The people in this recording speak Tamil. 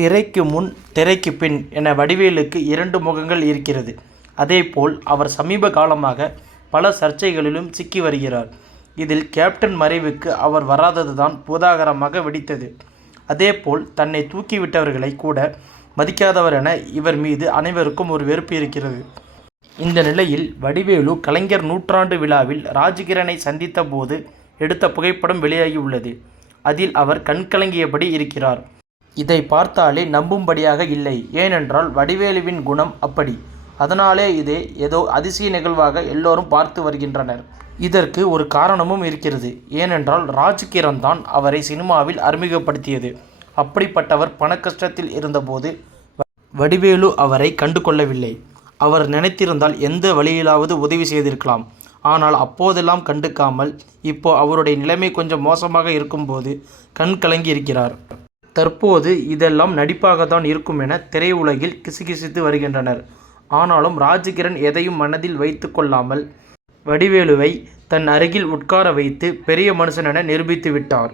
திரைக்கு முன் திரைக்கு பின் என வடிவேலுக்கு 2 முகங்கள் இருக்கிறது. அதேபோல் அவர் சமீப காலமாக பல சர்ச்சைகளிலும் சிக்கி வருகிறார். இதில் கேப்டன் மறைவுக்கு அவர் வராததுதான் பூதாகரமாக வெடித்தது. அதேபோல் தன்னை தூக்கிவிட்டவர்களை கூட மதிக்காதவர் என இவர் மீது அனைவருக்கும் ஒரு வெறுப்பு இருக்கிறது. இந்த நிலையில் வடிவேலு கலைஞர் நூற்றாண்டு விழாவில் ராஜ்கிரனை சந்தித்த போது எடுத்த புகைப்படம் வெளியாகியுள்ளது. அதில் அவர் கண்கலங்கியபடி இருக்கிறார். இதை பார்த்தாலே நம்பும்படியாக இல்லை. ஏனென்றால் வடிவேலுவின் குணம் அப்படி. அதனாலே இதை ஏதோ அதிசய நிகழ்வாக எல்லோரும் பார்த்து வருகின்றனர். இதற்கு ஒரு காரணமும் இருக்கிறது. ஏனென்றால் ராஜ்கிரண் தான் அவரை சினிமாவில் அறிமுகப்படுத்தியது. அப்படிப்பட்டவர் பணக்கஷ்டத்தில் இருந்தபோது வடிவேலு அவரை கண்டு கொள்ளவில்லை. அவர் நினைத்திருந்தால் எந்த வழியிலாவது உதவி செய்திருக்கலாம். ஆனால் அப்போதெல்லாம் கண்டுக்காமல் இப்போ அவருடைய நிலைமை கொஞ்சம் மோசமாக இருக்கும்போது கண் கலங்கி இருக்கிறார். தற்போது இதெல்லாம் நடிப்பாகத்தான் இருக்கும் என திரையுலகில் கிசுகிசுத்து வருகின்றனர். ஆனாலும் ராஜ்கிரண் எதையும் மனதில் வைத்து கொள்ளாமல் வடிவேலுவை தன் அருகில் உட்கார வைத்து பெரிய மனுஷன் என நிரூபித்து விட்டார்.